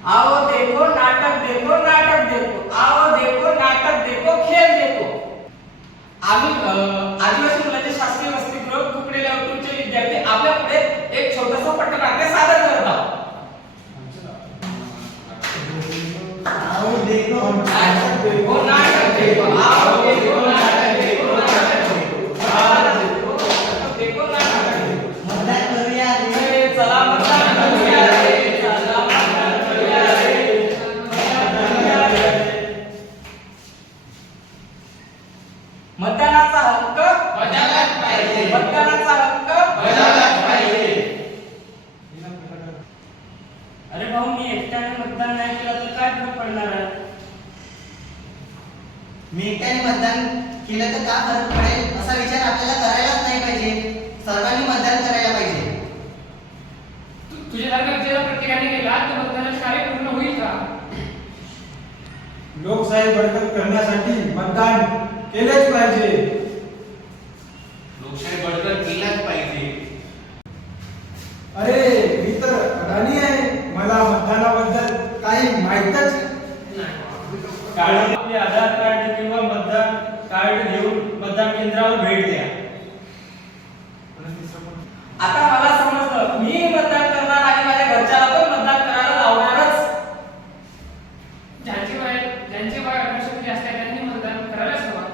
आओ देखो नाटक देखो नाटक देखो आओ देखो नाटक देखो खेळ देखो. आम्ही आदिवासी मुलांचे शास्त्रीय वसतिगृह कुकडे लेआउटचे विद्यार्थी आपल्या पुढे एक छोटंसं पटनाट्य सादर करत आहोत. आओ देखो नाटक देखो नाटक देखो आओ देखो अरे भाऊ मी एकट्याने मतदान नाही केलं तर काय फरक पडणार आहे? मी एकट्याने मतदान केलं तर का फरक पडेल? असा विचार आपल्याला करायलाच नाही पाहिजे. सर्वांनी मतदान करायला पाहिजे. तु- तुझ्यासारखा विचार प्रत्येकाने केला तर मतदानाचे कार्य पूर्ण होईल का? लोकशाही बळकट करण्यासाठी मतदान केलेच पाहिजे. लोकशाही बळकट केलाच पाहिजे. अरे मी तर अडाणी आहे. मला मतदानाबद्दल काही माहीतच आपले आधार कार्ड किंवा मतदान कार्ड घेऊन मतदान केंद्रावर भेट द्या. आता मला समजलं मी मतदान करणार आणि माझ्या घरच्याला पण मतदान करायला लावणारच. ज्यांचे वय ज्यांचे वय अठराशे जास्त आहे त्यांनी मतदान करायलाच हवं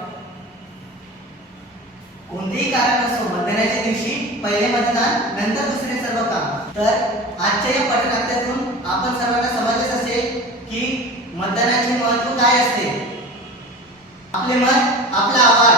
कोणतेही कारण असो मतदानाच्या दिवशी पहिले मतदान नंतर दुसरे सर्व काम. तर आजच्या या मतदानाचे महत्त्व काय असते? आपले मत आपला आवाज